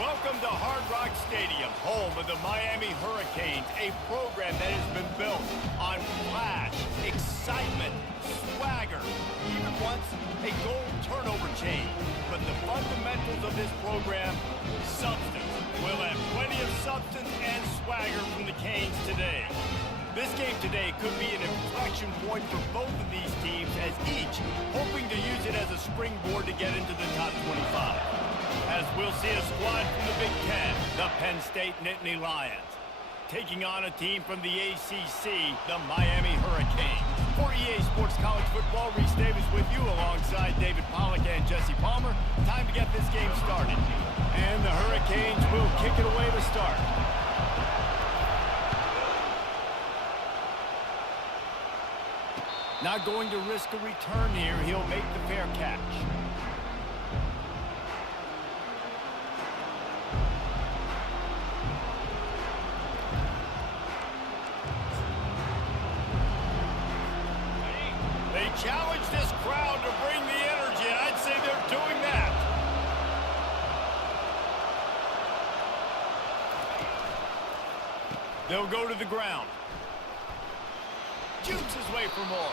Welcome to Hard Rock Stadium, home of the Miami Hurricanes, a program that has been built on flash, excitement, swagger, even once a goal turnover chain. But the fundamentals of this program, substance. We'll have plenty of substance and swagger from the Canes today. This game today could be an inflection point for both of these teams, as each hoping to use it as a springboard to get into the top 25. As we'll see a squad from the Big Ten, the Penn State Nittany Lions, taking on a team from the ACC, the Miami Hurricanes. For EA Sports College Football, Reese Davis with you alongside David Pollack and Jesse Palmer. Time to get this game started. And the Hurricanes will kick it away to start. Not going to risk a return here. He'll make the fair catch. They challenge this crowd to bring the energy, and I'd say they're doing that. They'll go to the ground. Shoots his way for more.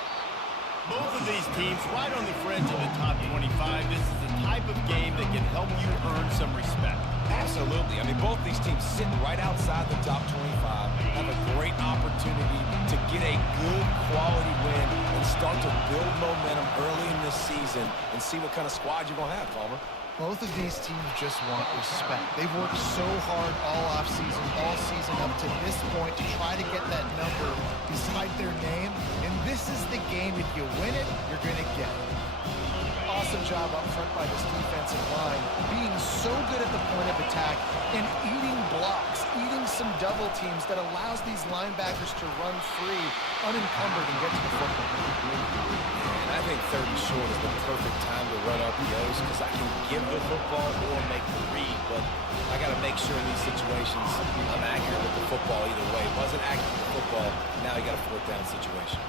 Both of these teams right on the fringe of the top 25. This is the type of game that can help you earn some respect. Absolutely. I mean, both these teams sitting right outside the top 25 have a great opportunity to get a good quality win and start to build momentum early in this season and see what kind of squad you're going to have, Palmer. Both of these teams just want respect. They've worked so hard all offseason, all season up to this point to try to get that number beside their name. And this is the game. If you win it, you're going to get it. Awesome job up front by this defensive line, being so good at the point of attack and eating blocks, eating some double teams that allows these linebackers to run free, unencumbered, and get to the football. And I think third and short is the perfect time to run RPOs because I can give the football or make the read, but I got to make sure in these situations I'm accurate with the football either way. Wasn't accurate with the football, now you got a fourth down situation.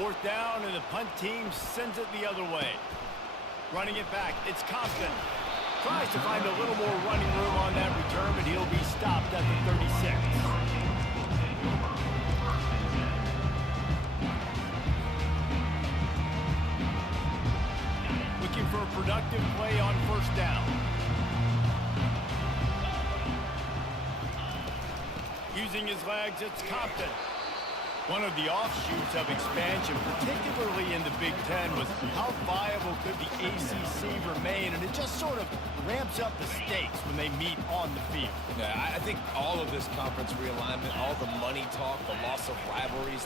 Fourth down, and the punt team sends it the other way. Running it back, it's Compton. Tries to find a little more running room on that return, but he'll be stopped at the 36. Looking for a productive play on first down. Using his legs, it's Compton. One of the offshoots of expansion, particularly in the Big Ten, was how viable could the ACC remain, and it just sort of ramps up the stakes when they meet on the field. Yeah, I think all of this conference realignment, all the money talk, the loss of rivalries,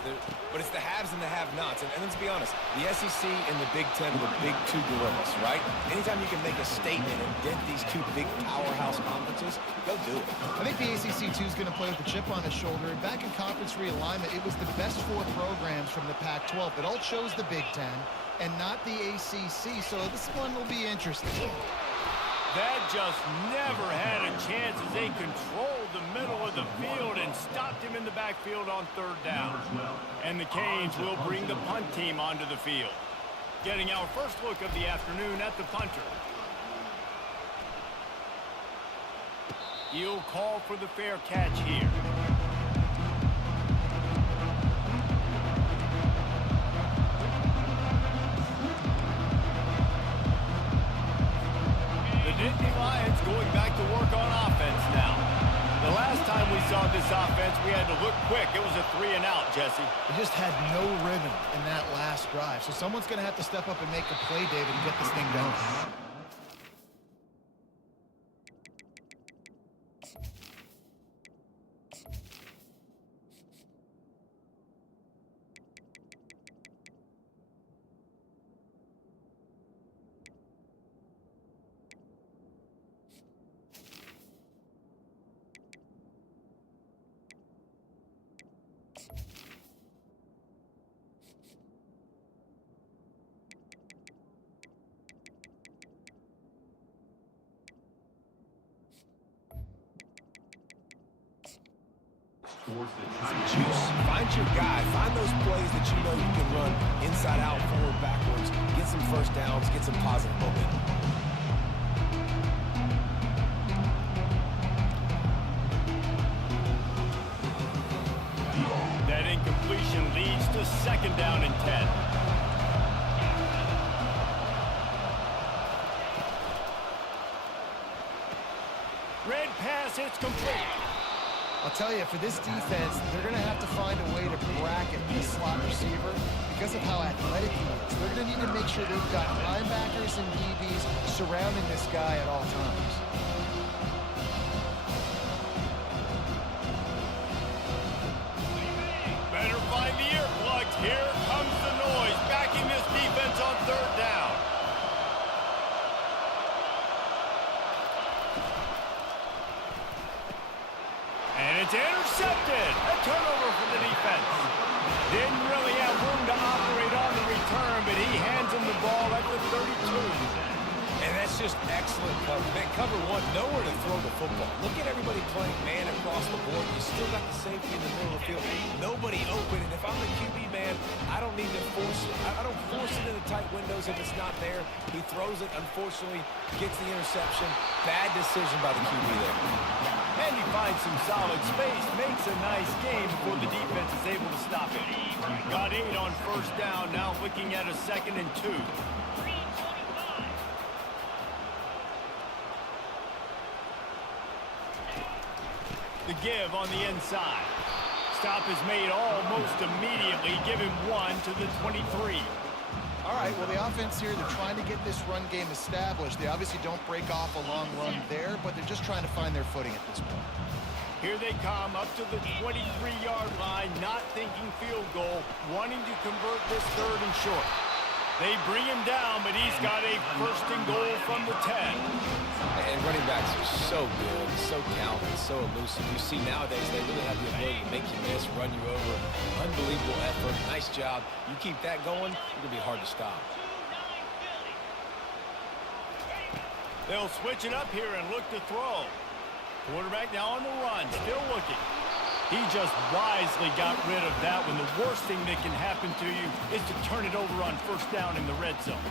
but it's the haves and the have-nots. And let's be honest, the SEC and the Big Ten are the big two gorillas, right? Anytime you can make a statement and dent these two big powerhouse conferences, go do it. I think the ACC, too, is going to play with a chip on his shoulder. And back in conference realignment, it was the best four programs from the Pac-12 that all chose the Big Ten and not the ACC, so this one will be interesting. That just never had a chance as they controlled the middle of the field and stopped him in the backfield on third down. And the Canes will bring the punt team onto the field. Getting our first look of the afternoon at the punter. He'll call for the fair catch here. Nittany Lions going back to work on offense now. The last time we saw this offense, we had to look quick. It was a 3-and-out, Jesse. They just had no rhythm in that last drive. So someone's going to have to step up and make a play, David, and get this thing going. Juice. Find your guy. Find those plays that you know you can run inside out, forward, backwards. Get some first downs. Get some positive momentum. second down and 10. Red pass, it's complete. I'll tell you, for this defense, they're going to have to find a way to bracket this slot receiver because of how athletic he is. They're going to need to make sure they've got linebackers and DBs surrounding this guy at all times. Better find the earplugs. Here comes the noise, backing this defense on third down. And it's intercepted. A turnover for the defense. Didn't really have room to operate on the return, but he hands him the ball at the 32. And that's just excellent cover. Man, cover one, nowhere to throw the football. Look at everybody playing man across the board. You still got the safety in the middle of the field. Nobody open. And if I'm the QB, man, I don't need to force it. I don't force it into tight windows if it's not there. He throws it, unfortunately, gets the interception. Bad decision by the QB there. And he finds some solid space, makes a nice game before the defense is able to stop it. Got 8 on first down, now looking at a 2nd and 2. The give on the inside. Stop is made almost immediately. Give him 1 to the 23. All right, well, the offense here, they're trying to get this run game established. They obviously don't break off a long run there, but they're just trying to find their footing at this point. Here they come up to the 23-yard line, not thinking field goal, wanting to convert this 3rd and short. They bring him down, but he's got a 1st and goal from the 10. And running backs are so good, so talented, so elusive. You see nowadays they really have the ability to make you miss, run you over. Unbelievable effort. Nice job. You keep that going, it's going to be hard to stop. They'll switch it up here and look to throw. Quarterback now on the run, still looking. He just wisely got rid of that when the worst thing that can happen to you is to turn it over on first down in the red zone.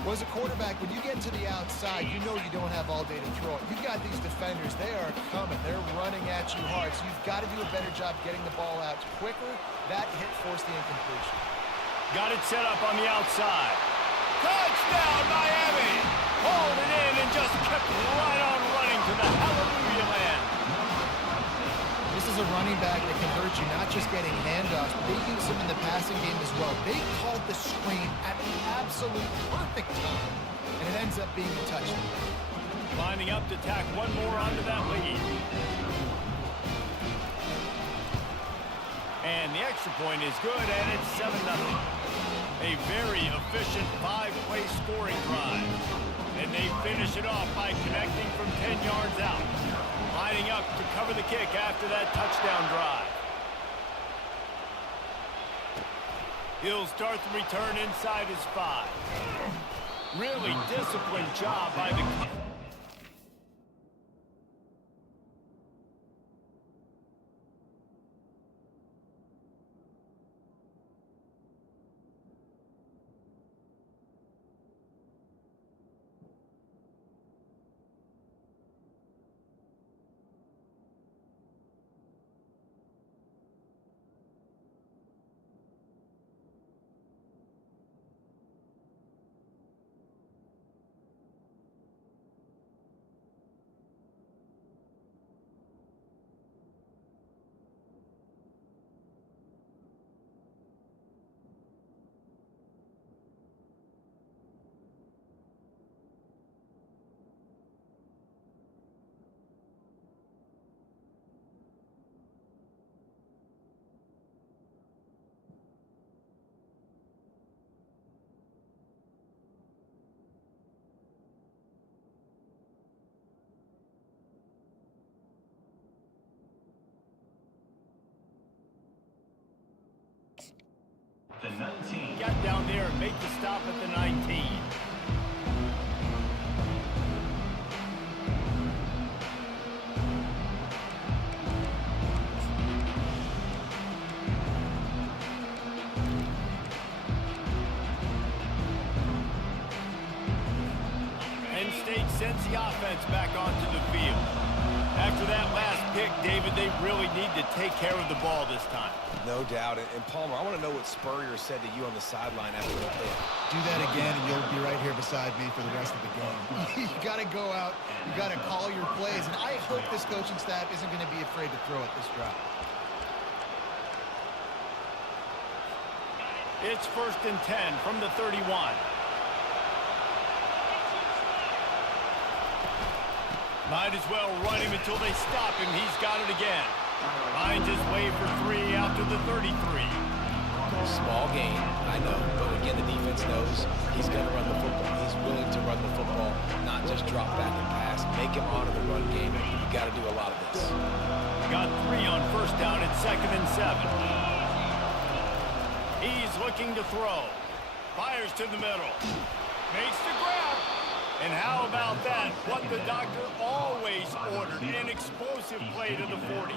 Well, as a quarterback, when you get to the outside, you know you don't have all day to throw it. You've got these defenders. They are coming. They're running at you hard. So you've got to do a better job getting the ball out quicker. That hit forced the incompletion. Got it set up on the outside. Touchdown, Miami! Hauled it in and just kept right on running to the hallelujah land. This is a running back that can hurt you, not just getting handoffs, but they use him in the passing game as well. They called the screen at the absolute perfect time, and it ends up being a touchdown. Lining up to tack one more onto that lead. And the extra point is good, and it's 7-0. A very efficient 5-play scoring drive. And they finish it off by connecting from 10 yards out. Lining up to cover the kick after that touchdown drive. He'll start the return inside his 5. Really disciplined job by the... The 19. Got down there and made the stop at the 19. Penn State sends the offense back onto the field. After that last pick, David. They really need to take care of the ball this time. No doubt. And Palmer, I want to know what Spurrier said to you on the sideline after the play. Do that again, and you'll be right here beside me for the rest of the game. You got to go out. You got to call your plays. And I hope this coaching staff isn't going to be afraid to throw it this drive. It's 1st and 10 from the 31. Might as well run him until they stop him. He's got it again. Finds his way for 3 after the 33. Small gain, I know, but again, the defense knows he's going to run the football. He's willing to run the football, not just drop back and pass. Make him honor the run game. You got to do a lot of this. Got 3 on 1st down at 2nd and 7. He's looking to throw. Fires to the middle. Makes the grab. And how about that? What the doctor always ordered. An explosive play to the 40.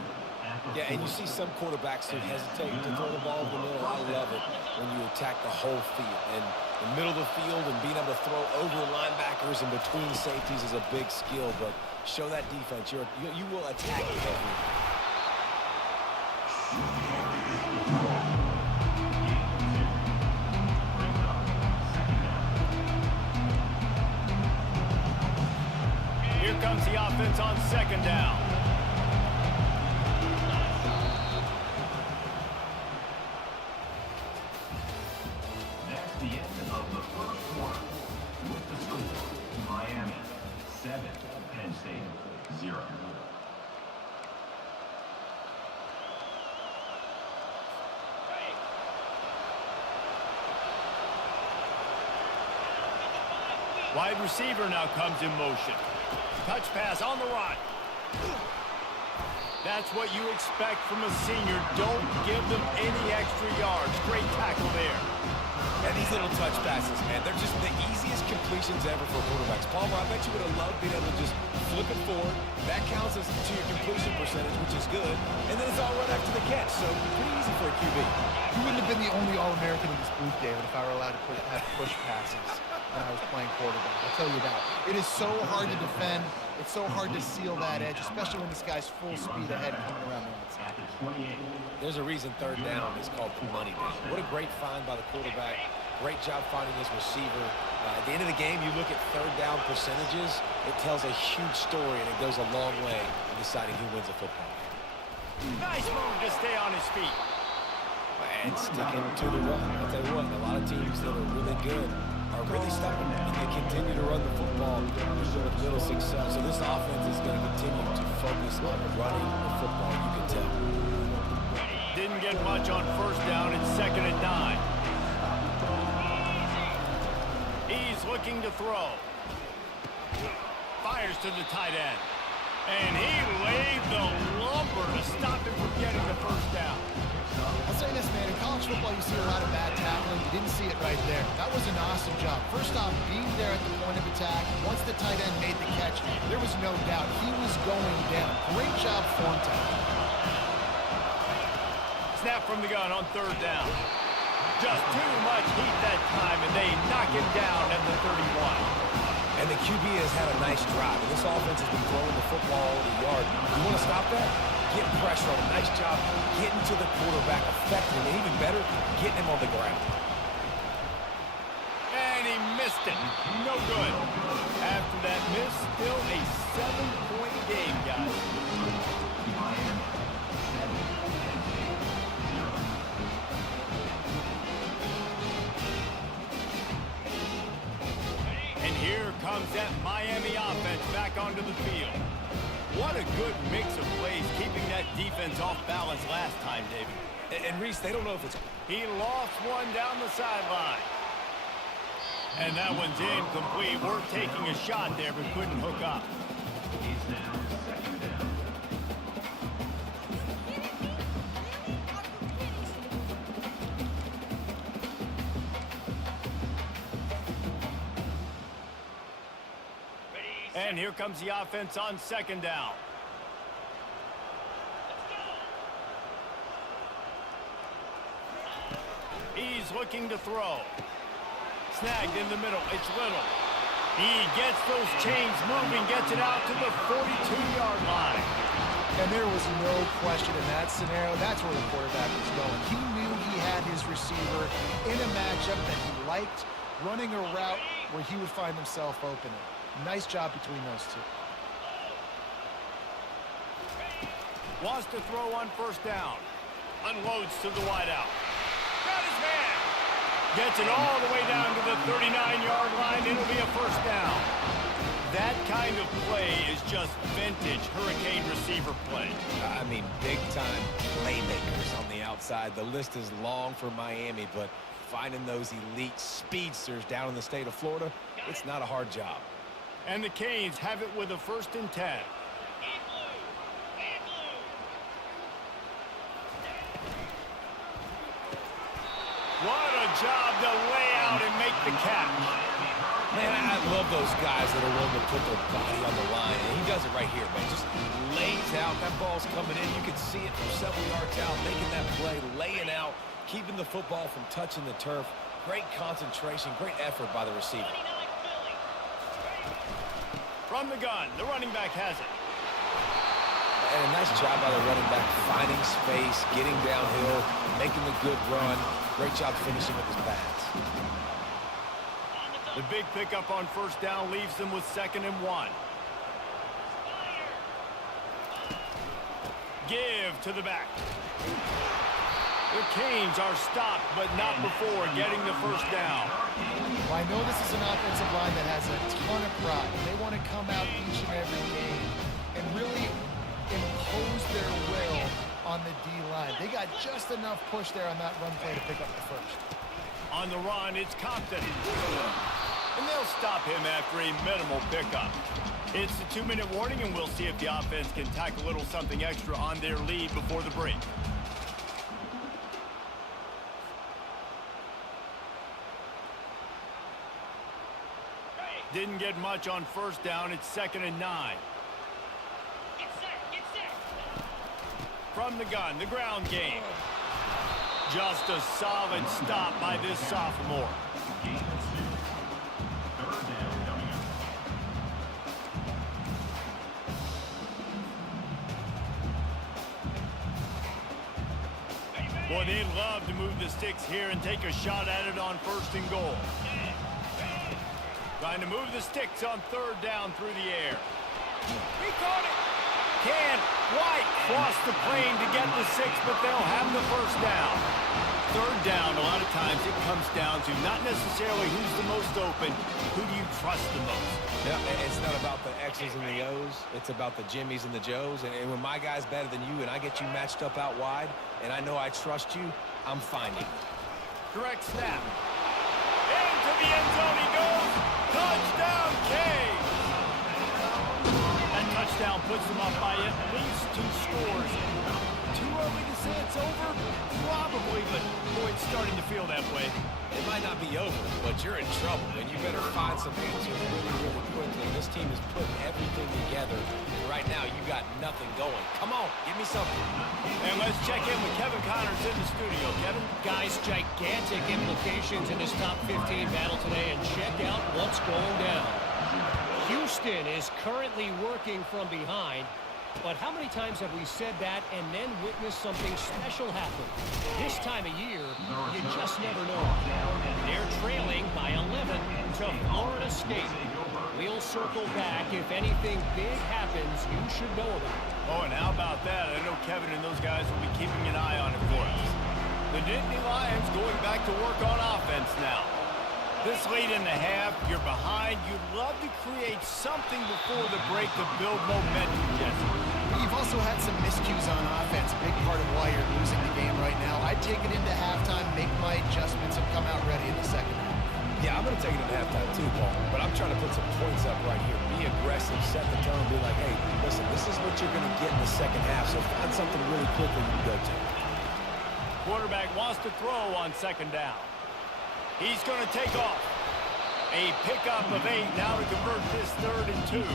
Yeah, and you see some quarterbacks who hesitate to throw the ball in the middle. I love it when you attack the whole field. And the middle of the field and being able to throw over linebackers and between safeties is a big skill. But show that defense. You will attack it everywhere. Here comes the offense on 2nd down. That's the end of the first quarter. With the score, Miami 7, Penn State 0. Wide receiver now comes in motion. Touch pass on the run. That's what you expect from a senior. Don't give them any extra yards. Great tackle there. And these little touch passes, man, they're just the easiest completions ever for quarterbacks. Palmer, I bet you would have loved being able to just flip it forward. That counts as to your completion percentage, which is good. And then it's all right after the catch, so pretty easy for a QB. You wouldn't have been the only All-American in this booth, David, if I were allowed to have push passes when I was playing quarterback. I'll tell you that. It is so hard to defend. It's so hard to seal that edge, especially when this guy's full speed ahead coming around the outside. There's a reason 3rd down is called money down. What a great find by the quarterback. Great job finding his receiver. At the end of the game, you look at 3rd down percentages. It tells a huge story, and it goes a long way in deciding who wins a football game. Nice move to stay on his feet. And sticking to the run. I'll tell you what, a lot of teams that are really good are really stubborn, and they continue to run the football with little success. So this offense is going to continue to focus on running the football, you can tell. Didn't get much on 1st down. It's 2nd and 9. He's looking to throw. Fires to the tight end. And he laid the lumber to stop him from getting the 1st down. I'll say this, man. In college football, you see a lot of bad tackling. You didn't see it right there. That was an awesome job. First off, being there at the point of attack. Once the tight end made the catch, there was no doubt he was going down. Great job form tackling. Snap from the gun on 3rd down. Just too much heat that time, and they knock him down at the 31. And the QB has had a nice drive. And this offense has been throwing the football all over the yard. You want to stop that? Get pressure on him. Nice job getting to the quarterback, affecting him. Even better, getting him on the ground. And he missed it. No good. After that miss, still a 7-point game, guys. And here comes that Miami offense back onto the field. What a good mix of plays, keeping that defense off balance last time, David. And Reese, they don't know if it's... He lost one down the sideline. And that one's incomplete. We're taking a shot there, but couldn't hook up. He's now 2nd down. And here comes the offense on 2nd down. He's looking to throw. Snagged in the middle. It's Little. He gets those chains moving, gets it out to the 42-yard line. And there was no question in that scenario. That's where the quarterback was going. He knew he had his receiver in a matchup that he liked, running a route where he would find himself open. Nice job between those two. Wants to throw on first down. Unloads to the wideout. Got his man. Gets it all the way down to the 39-yard line. It'll be a first down. That kind of play is just vintage Hurricane receiver play. I mean, big-time playmakers on the outside. The list is long for Miami, but finding those elite speedsters down in the state of Florida, it's not a hard job. And the Canes have it with a 1st and 10. What a job to lay out and make the catch. Man, I love those guys that are willing to put their body on the line, and he does it right here, man. Just lays out. That ball's coming in. You can see it from several yards out, making that play, laying out, keeping the football from touching the turf. Great concentration, great effort by the receiver. From the gun, the running back has it. And a nice job by the running back, finding space, getting downhill, making the good run. Great job finishing with his bats. The big pickup on first down leaves them with 2nd and 1. Give to the back. The Canes are stopped, but not before getting the first down. Well, I know this is an offensive line that has a ton of pride. They want to come out each and every game and really impose their will on the D-line. They got just enough push there on that run play to pick up the first. On the run, it's Compton. And they'll stop him after a minimal pickup. It's a 2-minute warning, and we'll see if the offense can tack a little something extra on their lead before the break. Didn't get much on first down. It's 2nd and 9. Get set. From the gun, the ground game. Just a solid stop by this sophomore. Boy, they'd love to move the sticks here and take a shot at it on 1st and goal. Trying to move the sticks on 3rd down through the air. He caught it. Can White cross the plane to get the 6, but they'll have the first down. 3rd down, a lot of times it comes down to not necessarily who's the most open, who do you trust the most? Yeah, it's not about the X's and the O's. It's about the Jimmys and the Joes. And when my guy's better than you and I get you matched up out wide, and I know I trust you, I'm finding. Correct snap. Into the end zone he goes. Touchdown, Canes! That touchdown puts them up by at least 2 scores. Too early to say it's over? Probably, but boy, it's starting to feel that way. It might not be over, but you're in trouble, and you better find some answers really, really quickly. This team is putting everything together, and right now you got nothing going. Come on, give me something. And let's check in with Kevin Connors in the studio. Kevin? Guys, gigantic implications in this top 15 battle today, and check out what's going down. Houston is currently working from behind, but how many times have we said that and then witnessed something special happen? This time of year, you just never know. They're trailing by 11 to Florida State. We'll circle back. If anything big happens, you should know about it. Oh, and how about that? I know Kevin and those guys will be keeping an eye on it for us. The Nittany Lions going back to work on offense now. This late in the half, you're behind. You'd love to create something before the break to build momentum, Jesse. You've also had some miscues on offense, a big part of why you're losing the game right now. I'd take it into halftime, make my adjustments, and come out ready in the second half. Yeah, I'm going to take it at halftime too, Paul. But I'm trying to put some points up right here. Be aggressive, set the tone, be like, hey, listen, this is what you're going to get in the second half, so find something really quickly you can go to. Quarterback wants to throw on 2nd down. He's going to take off. A pickup of 8 now to convert this 3rd and 2.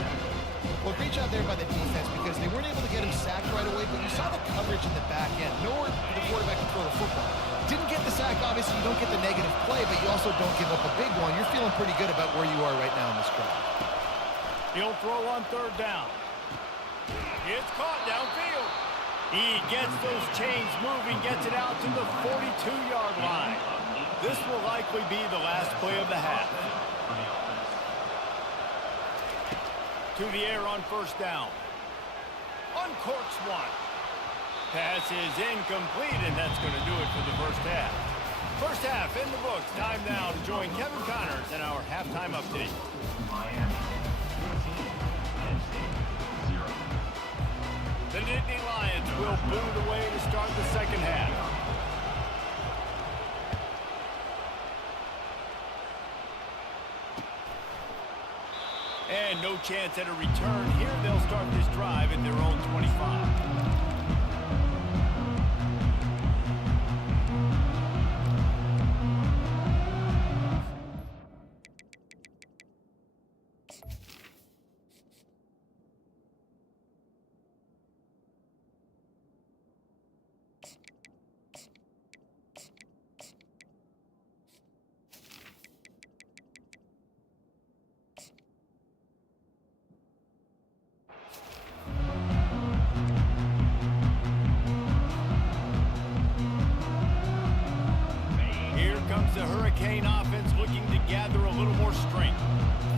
Well, great job there by the defense because they weren't able to get him sacked right away, but you saw the coverage in the back end. Nowhere for the quarterback to throw the football. Didn't get the sack, obviously. You don't get the negative play, but you also don't give up a big one. You're feeling pretty good about where you are right now in this drive. He'll throw on 3rd down. It's caught downfield. He gets those chains moving, gets it out to the 42-yard line. This will likely be the last play of the half. To the air on first down. Uncorks one. Pass is incomplete, and that's going to do it for the first half. First half in the books. Time now to join Kevin Connors in our halftime update. Miami 14, Penn State 0. The Nittany Lions will boot away to start the second half. And no chance at a return here. They'll start this drive at their own 25. The Hurricane offense looking to gather a little more strength.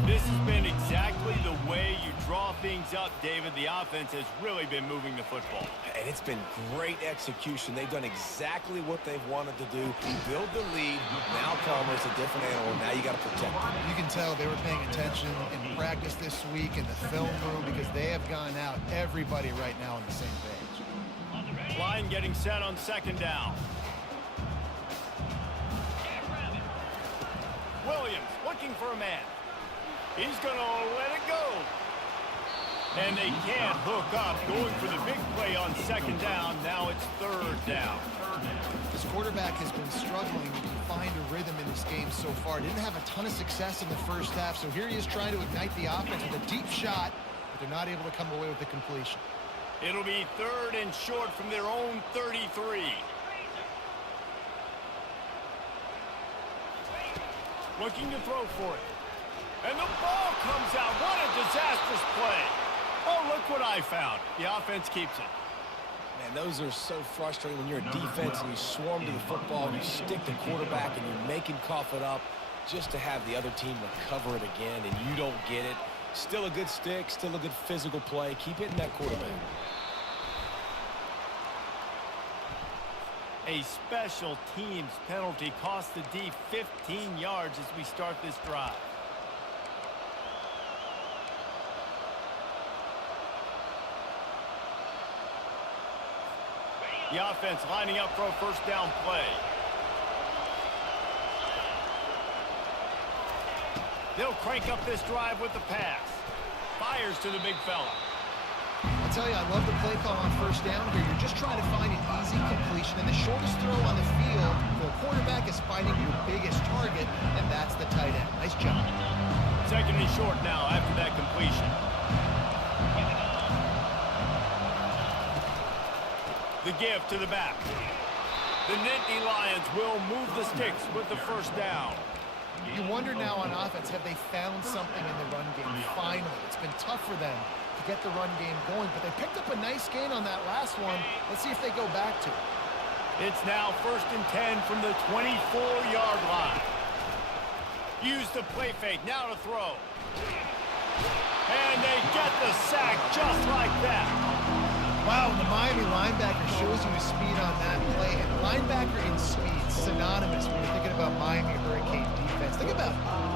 This has been exactly the way you draw things up, David. The offense has really been moving the football. And it's been great execution. They've done exactly what they've wanted to do. Build the lead. Now Palmer's a different animal. Now you got to protect him. You can tell they were paying attention in practice this week in the film room because they have gone out, everybody right now on the same page. Line getting set on second down. Williams looking for a man. He's going to let it go. And they can't hook up. Going for the big play on second down. Now it's third down. This quarterback has been struggling to find a rhythm in this game so far. Didn't have a ton of success in the first half. So here he is trying to ignite the offense with a deep shot, but they're not able to come away with the completion. It'll be third and short from their own 33. Looking to throw for it. And the ball comes out. What a disastrous play. Oh, look what I found. The offense keeps it. Man, those are so frustrating when you're a defense and you swarm to the football and you stick the quarterback and you make him cough it up just to have the other team recover it again and you don't get it. Still a good stick, still a good physical play. Keep hitting that quarterback. A special teams penalty cost the D 15 yards as we start this drive. The offense lining up for a first down play. They'll crank up this drive with the pass. Fires to the big fella. I'll tell you, I love the play call on first down here. You're just trying to find an easy completion, and the shortest throw on the field for a quarterback is finding your biggest target, and that's the tight end. Nice job. Second and short now after that completion. The give to the back. The Nittany Lions will move the sticks with the first down. You wonder now on offense, have they found something in the run game? Finally, it's been tough for them to get the run game going, but they picked up a nice gain on that last one. Let's see if they go back to it. It's now first and 10 from the 24-yard line. Use the play fake, now to throw. And they get the sack just like that. Wow, the Miami linebacker shows you his speed on that play. And linebacker in speed, synonymous when you're thinking about Miami Hurricane defense. Think about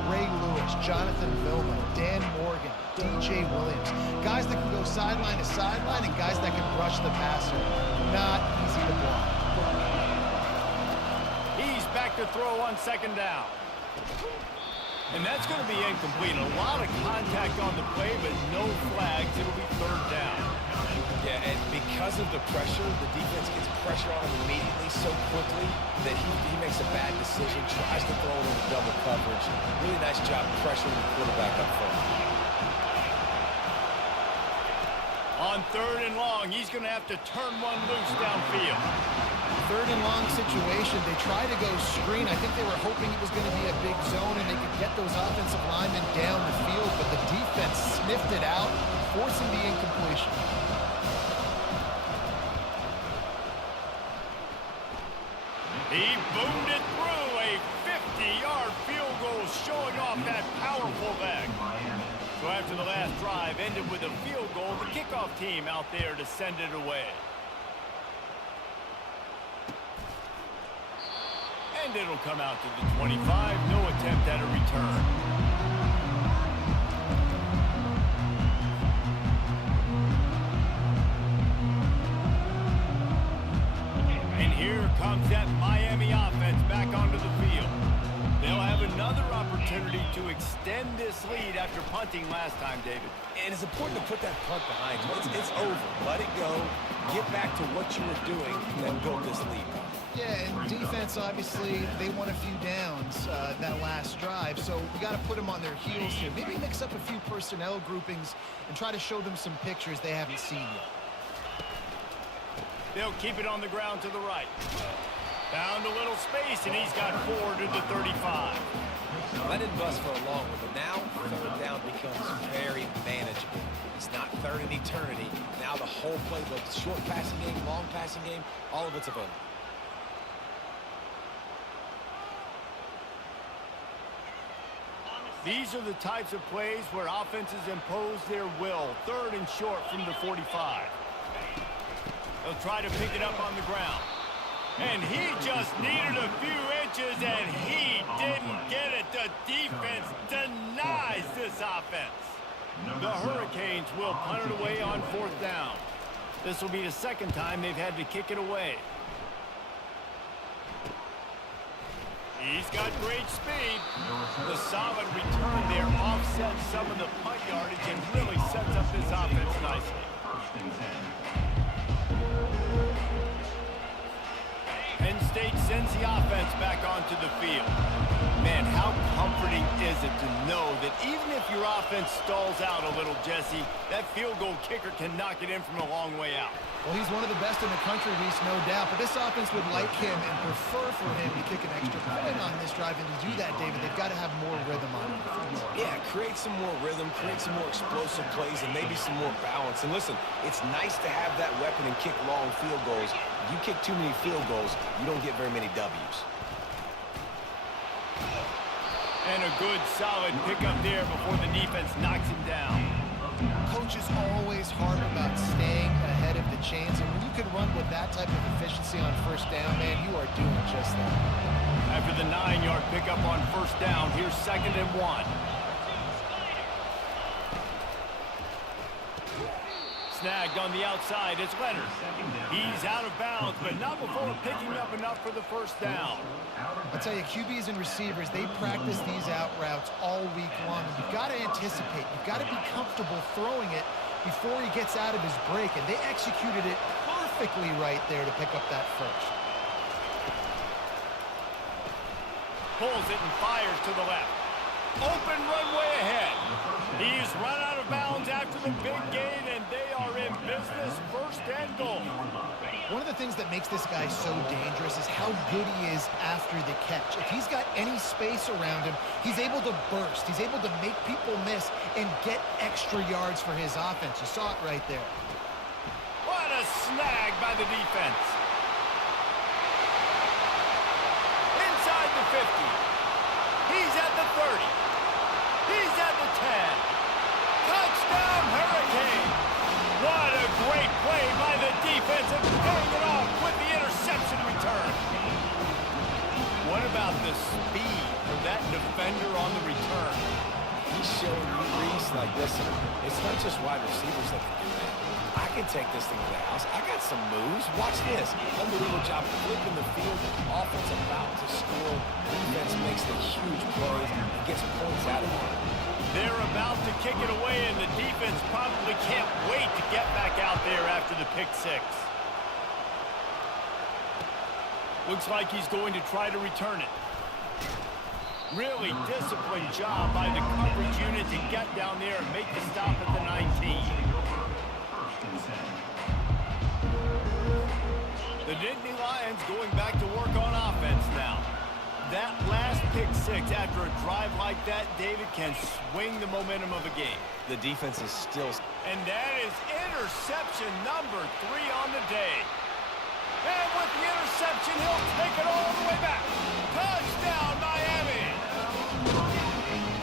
Ray Lewis, Jonathan Vilma, Dan Morgan, DJ Williams. Guys that can go sideline to sideline and guys that can rush the passer. Not easy to block. He's back to throw on second down. And that's going to be incomplete. A lot of contact on the play, but no flags. It'll be third down. Yeah, and because of the pressure, the defense gets pressure on him immediately so quickly that he makes a bad decision, tries to throw it into double coverage. Really nice job pressuring the quarterback up front. On third and long, he's going to have to turn one loose downfield. Third and long situation. They try to go screen. I think they were hoping it was going to be a big zone and they could get those offensive linemen down the field, but the defense sniffed it out, forcing the incompletion. He boomed it through. A 50-yard field goal showing off that powerful leg. So after the last drive ended with a field goal, the kickoff team out there to send it away. And it'll come out to the 25. No attempt at a return. And here comes that Miami offense back onto the field. They'll have another opportunity to extend this lead after punting last time, David. And it's important to put that punt behind you. It's over. Let it go. Get back to what you were doing and build this lead. Yeah, and defense, obviously, they won a few downs that last drive, so we got to put them on their heels here. Maybe mix up a few personnel groupings and try to show them some pictures they haven't seen yet. They'll keep it on the ground to the right. Found a little space, and he's got 4 to the 35. Let it bust for a long one, but now third down becomes very manageable. It's not third in eternity. Now the whole playbook, short passing game, long passing game, all of it's available. These are the types of plays where offenses impose their will. Third and short from the 45. They'll try to pick it up on the ground. And he just needed a few inches, and he didn't get it. The defense denies this offense. The Hurricanes will punt it away on 4th down. This will be the second time they've had to kick it away. He's got great speed. The solid return there offsets some of the punt yardage and really sets up this offense nicely. Penn State sends the offense back onto the field. Man, how comforting is it to know that even if your offense stalls out a little, Jesse, that field goal kicker can knock it in from a long way out. Well, he's one of the best in the country, Reese, no doubt. But this offense would like him and prefer for him to kick an extra point on this drive. And to do that, David, they've got to have more rhythm on it. Yeah, create some more rhythm, create some more explosive plays, and maybe some more balance. And listen, it's nice to have that weapon and kick long field goals. You kick too many field goals, you don't get very many W's. And a good, solid pickup there before the defense knocks him down. Coach is always hard about staying ahead of the chains, and when you can run with that type of efficiency on 1st down, man, you are doing just that. After the 9-yard pickup on 1st down, here's 2nd and 1. Snagged on the outside, it's Leonard. He's out of bounds, but not before picking up enough for the 1st down. I'll tell you, QBs and receivers, they practice these out routes all week long. And you've got to anticipate. You've got to be comfortable throwing it before he gets out of his break. And they executed it perfectly right there to pick up that first. Pulls it and fires to the left. Open runway ahead. He's run out of bounds after the big gain, and they are in business. 1st and goal. One of the things that makes this guy so dangerous is how good he is after the catch. If he's got any space around him, he's able to burst. He's able to make people miss and get extra yards for his offense. You saw it right there. What a snag by the defense. Inside the 50. He's at the 30. He's at the 10. Touchdown, Hurricane! What a great play by the defense and paying it off with the interception return. What about the speed of that defender on the return? He's showing you, Reese, like, listen, it's not just wide receivers that can do that. I can take this thing to the house. I got some moves. Watch this. Unbelievable job flipping the field. Offense about to score. Defense makes the huge plays and gets points out of it. They're about to kick it away, and the defense probably can't wait to get back out there after the pick 6. Looks like he's going to try to return it. Really disciplined job by the coverage unit to get down there and make the stop at the 19. The Nittany Lions going back to work on offense now. That last pick six after a drive like that, David, can swing the momentum of a game. The defense is still... And that is interception number 3 on the day. And with the interception, he'll take it all the way back. Touchdown, Miami!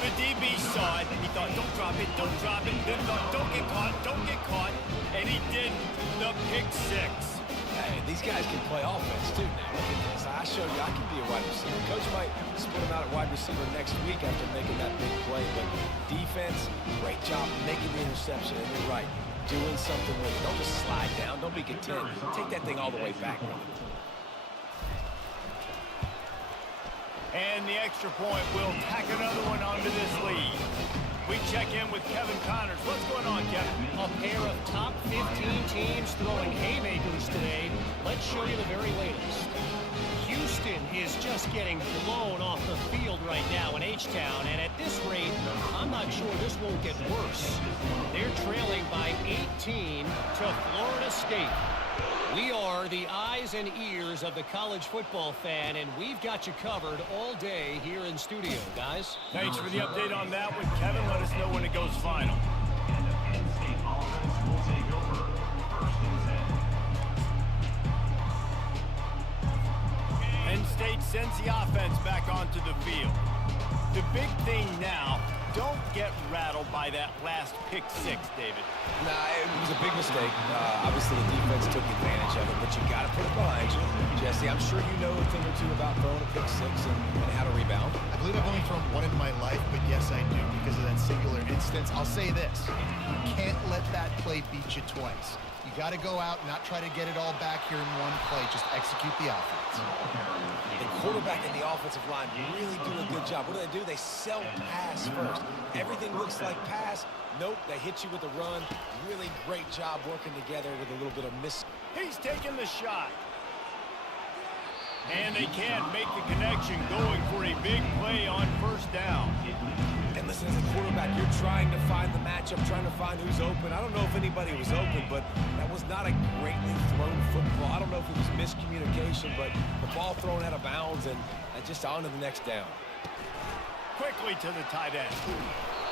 The DB saw it. He thought, don't drop it, don't drop it. Then thought, don't get caught, don't get caught. And he didn't. The pick six. Hey, these guys can play offense, too, now. Look at this. I showed you I can be a wide receiver. Coach might split him out at wide receiver next week after making that big play. But defense, great job making the interception. And you're right, doing something with it. Don't just slide down. Don't be content. Take that thing all the way back. And the extra point will tack another one onto this lead. We check in with Kevin Connors. What's going on, Kevin? A pair of top 15 teams throwing haymakers today. Let's show you the very latest. Houston is just getting blown off the field right now in H-Town, and at this rate, I'm not sure this won't get worse. They're trailing by 18 to Florida State. We are the eyes and ears of the college football fan, and we've got you covered all day here in studio, guys. Thanks for the update on that one, Kevin. Let us know when it goes final. And the Penn State offense will take over. 1st and 10. Penn State sends the offense back onto the field. The big thing now, don't get rattled by that last pick six, David. Nah, it was a big mistake. Obviously, the defense took advantage of it, but you got to put it behind you. Jesse, I'm sure you know a thing or two about throwing a pick six and how to rebound. I believe I've only thrown one in my life, but yes, I do because of that singular instance. I'll say this. You can't let that play beat you twice. You got to go out and not try to get it all back here in one play. Just execute the offense. The quarterback and the offensive line really do a good job. What do? They sell pass first. Everything looks like pass. Nope, they hit you with a run. Really great job working together with a little bit of miss. He's taking the shot. And they can't make the connection, going for a big play on 1st down. And listen, as a quarterback, you're trying to find the matchup, trying to find who's open. I don't know if anybody was open, but that was not a greatly thrown football. I don't know if it was miscommunication, but the ball thrown out of bounds and just on to the next down. Quickly to the tight end.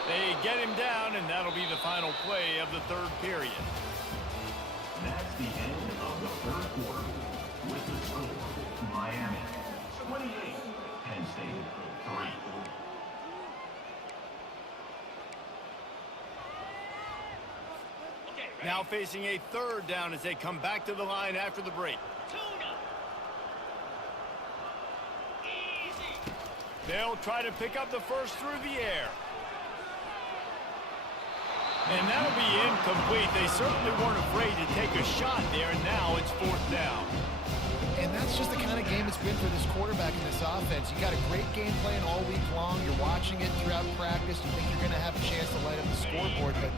They get him down, and that'll be the final play of the 3rd period. That's the end of the 3rd quarter. With the score, Miami 28, Penn State 3. Now facing a 3rd down as they come back to the line after the break. They'll try to pick up the first through the air. And that'll be incomplete. They certainly weren't afraid to take a shot there, and now it's 4th down. And that's just the kind of game it's been for this quarterback in this offense. You got a great game plan all week long. You're watching it throughout practice. You think you're going to have a chance to light up the scoreboard, but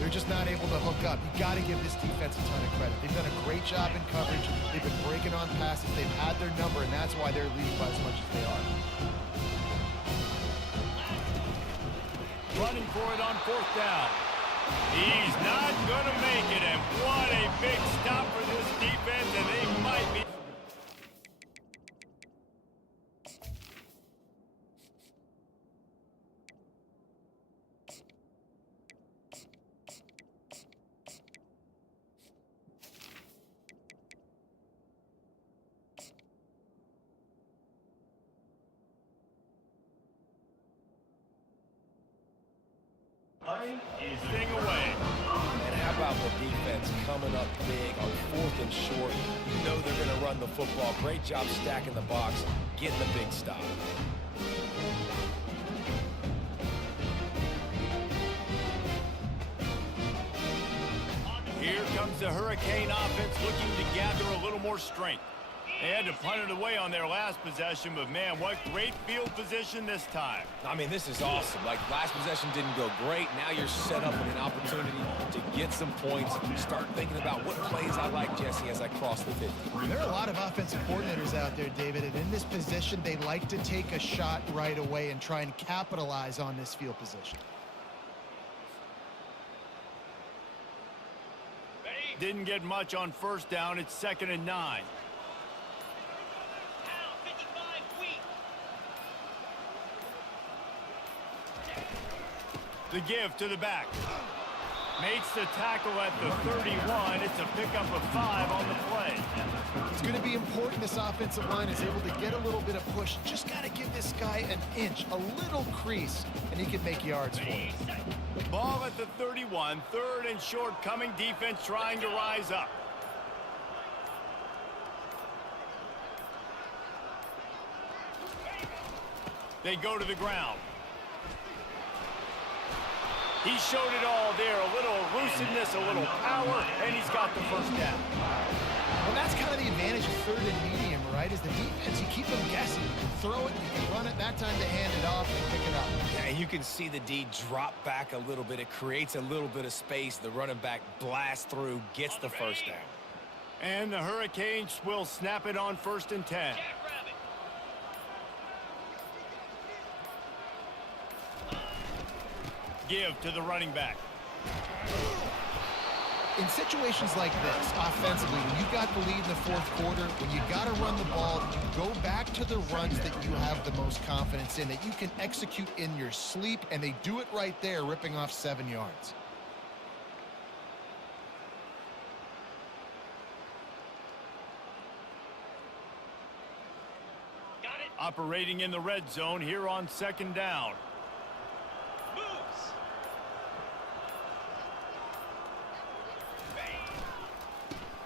they're just not able to hook up. You got to give this defense a ton of credit. They've done a great job in coverage. They've been breaking on passes. They've had their number, and that's why they're leading by as much as they are. Running for it on 4th down. He's not going to make it, and what a big stop for this defense, and they might be... thing away. And how about the defense coming up big on 4th and short? You know they're going to run the football. Great job stacking the box, getting the big stop. Here comes the Hurricane offense looking to gather a little more strength. They had to punt it away on their last possession, but man, what great field position this time. I mean, this is awesome. Like, last possession didn't go great. Now you're set up with an opportunity to get some points. Start thinking about what plays I like, Jesse, as I cross the 50. There are a lot of offensive coordinators out there, David, and in this position, they like to take a shot right away and try and capitalize on this field position. Didn't get much on 1st down. It's 2nd and 9. The give to the back. Makes the tackle at the 31. It's a pickup of 5 on the play. It's going to be important this offensive line is able to get a little bit of push. Just got to give this guy an inch, a little crease, and he can make yards for it. Ball at the 31. 3rd and short coming. Defense trying to rise up. They go to the ground. He showed it all there. A little elusiveness, a little power, and he's got the first down. Well, that's kind of the advantage of 3rd and medium, right? Is the defense, you keep them guessing. You can throw it, you can run it. That time to hand it off and pick it up. Yeah, and you can see the D drop back a little bit. It creates a little bit of space. The running back blasts through, gets the first down. And the Hurricanes will snap it on 1st and 10. Give to the running back. In situations like this, offensively, when you got the lead in the 4th quarter, when you got to run the ball, you go back to the runs that you have the most confidence in, that you can execute in your sleep, and they do it right there, ripping off 7 yards. Got it. Operating in the red zone here on 2nd down.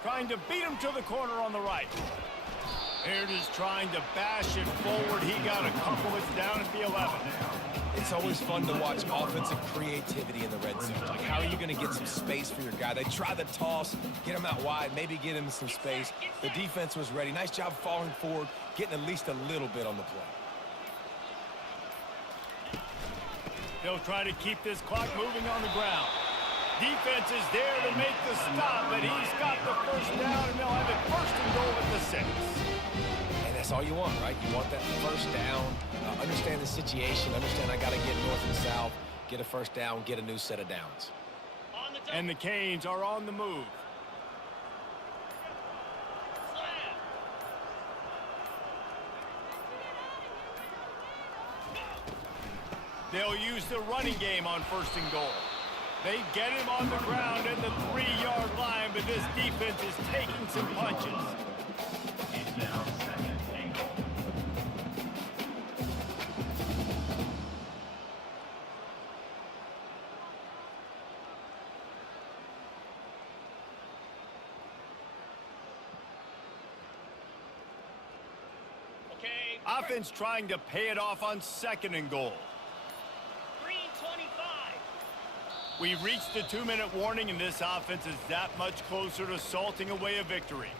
Trying to beat him to the corner on the right. Here it is trying to bash it forward. He got a couple. It's down at the 11. It's always fun to watch offensive creativity in the red zone. Like, how are you going to get some space for your guy? They try the toss, get him out wide, maybe get him some space. The defense was ready. Nice job falling forward, getting at least a little bit on the play. They'll try to keep this clock moving on the ground. Defense is there to make the stop, but he's got the first down, and they'll have it 1st and goal at the 6. And that's all you want, right? You want that first down, understand the situation, understand I got to get north and south, get a first down, get a new set of downs. And the Canes are on the move. They'll use the running game on 1st and goal. They get him on the ground at the 3-yard line, but this defense is taking some punches. It's now 2nd and goal. Okay. Offense trying to pay it off on 2nd and goal. We've reached the 2-minute warning, and this offense is that much closer to salting away a victory.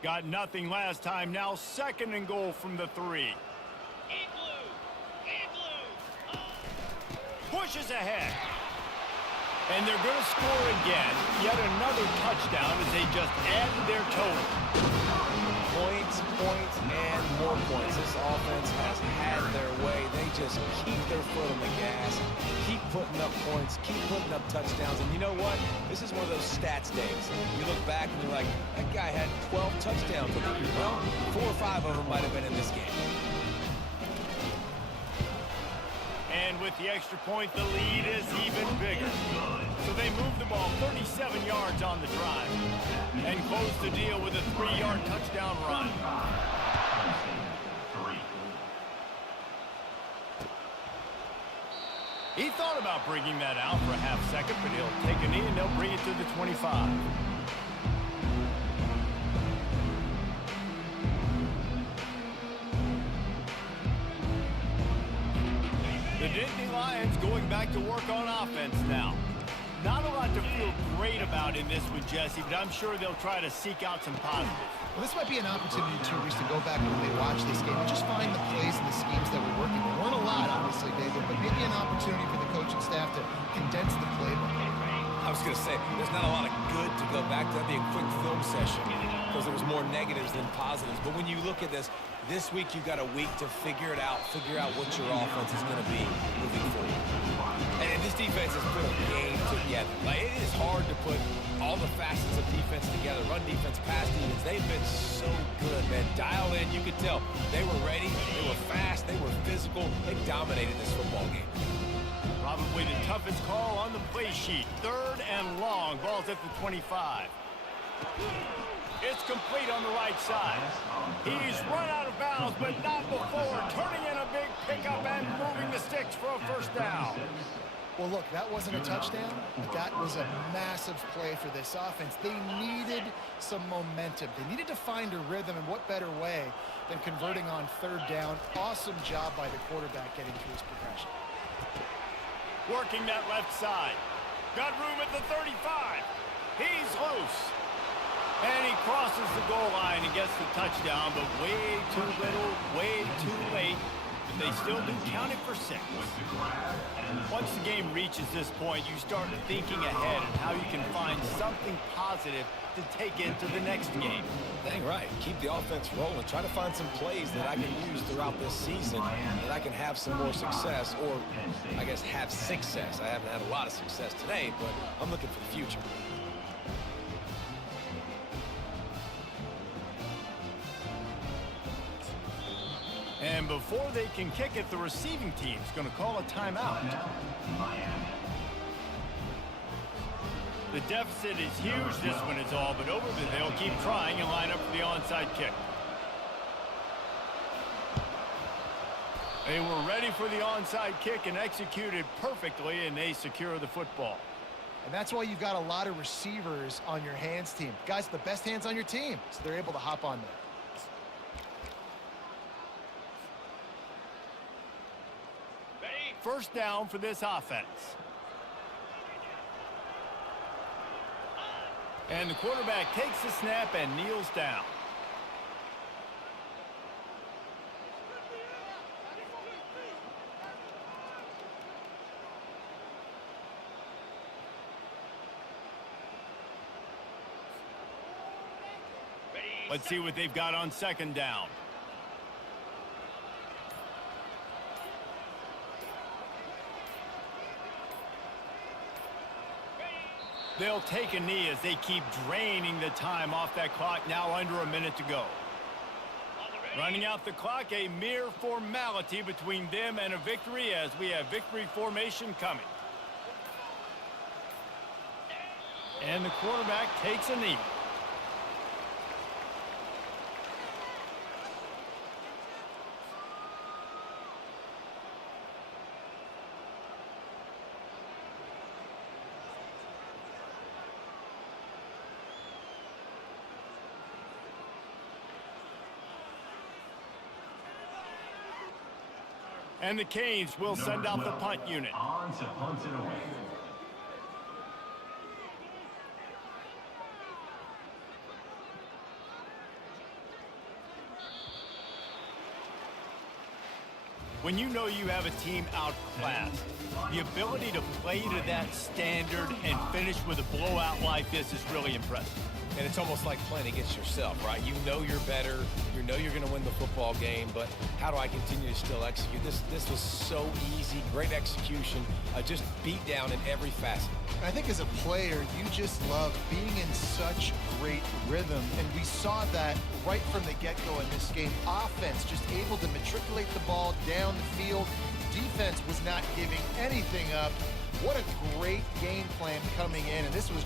Got nothing last time. Now 2nd and goal from the 3. Pushes ahead. And they're going to score again. Yet another touchdown as they just added their total. Points, and more points. This offense has had their way. They just keep their foot on the gas, keep putting up points, keep putting up touchdowns. And you know what? This is one of those stats days. You look back and you're like, that guy had 12 touchdowns. Well, 4 or 5 of them might have been in this game. And with the extra point, the lead is even bigger. So they move the ball 37 yards on the drive and close the deal with a 3-yard touchdown run. He thought about bringing that out for a half second, but he'll take a knee and they'll bring it to the 25. The Disney Lions going back to work on offense now. Not a lot to feel great about in this one, Jesse, but I'm sure they'll try to seek out some positives. Well, this might be an opportunity, too, Reese, to go back and really watch this game and just find the plays and the schemes that were working. There weren't a lot, obviously, David, but maybe an opportunity for the coaching staff to condense the playbook. I was going to say, there's not a lot of good to go back to. That'd be a quick film session because there was more negatives than positives. But when you look at this week you've got a week to figure out what your offense is going to be moving forward. And this defense has put a game together. Like, it is hard to put all the facets of defense together. Run defense, pass defense. they've been so good, man. Dialed in, you could tell. They were ready, they were fast, they were physical. They dominated this football game. Probably the toughest call on the play sheet. 3rd and long. Ball's at the 25. It's complete on the right side. He's run out of bounds, but not before turning in a big pickup and moving the sticks for a first down. Well, look, that wasn't a touchdown, but that was a massive play for this offense. They needed some momentum. They needed to find a rhythm, and what better way than converting on 3rd down. Awesome job by the quarterback getting to his progression. Working that left side. Got room at the 35. He's loose. And he crosses the goal line and gets the touchdown, but way too little, way too late. They still do count it for 6. Once the game reaches this point, you start thinking ahead and how you can find something positive to take into the next game. Dang right. Keep the offense rolling. Try to find some plays that I can use throughout this season that I can have some more success, or I guess have success. I haven't had a lot of success today, but I'm looking for the future. And before they can kick it, the receiving team's going to call a timeout. The deficit is huge, this one is all but over, but they'll keep trying and line up for the onside kick. They were ready for the onside kick and executed perfectly, and they secure the football. And that's why you've got a lot of receivers on your hands team. Guys, the best hands on your team, so they're able to hop on there. First down for this offense. And the quarterback takes the snap and kneels down. Let's see what they've got on 2nd down. They'll take a knee as they keep draining the time off that clock, now under a minute to go. Running out the clock, a mere formality between them and a victory as we have victory formation coming. And the quarterback takes a knee. And the Canes will send out the punt unit. On to punt it away. When you know you have a team outclassed, the ability to play to that standard and finish with a blowout like this is really impressive. And it's almost like playing against yourself, right? You know you're better. You know you're going to win the football game, but how do I continue to still execute? This was so easy. Great execution. Just beat down in every facet. I think as a player, you just love being in such great rhythm, and we saw that right from the get-go in this game. Offense just able to matriculate the ball down the field. Defense was not giving anything up. What a great game plan coming in, and this was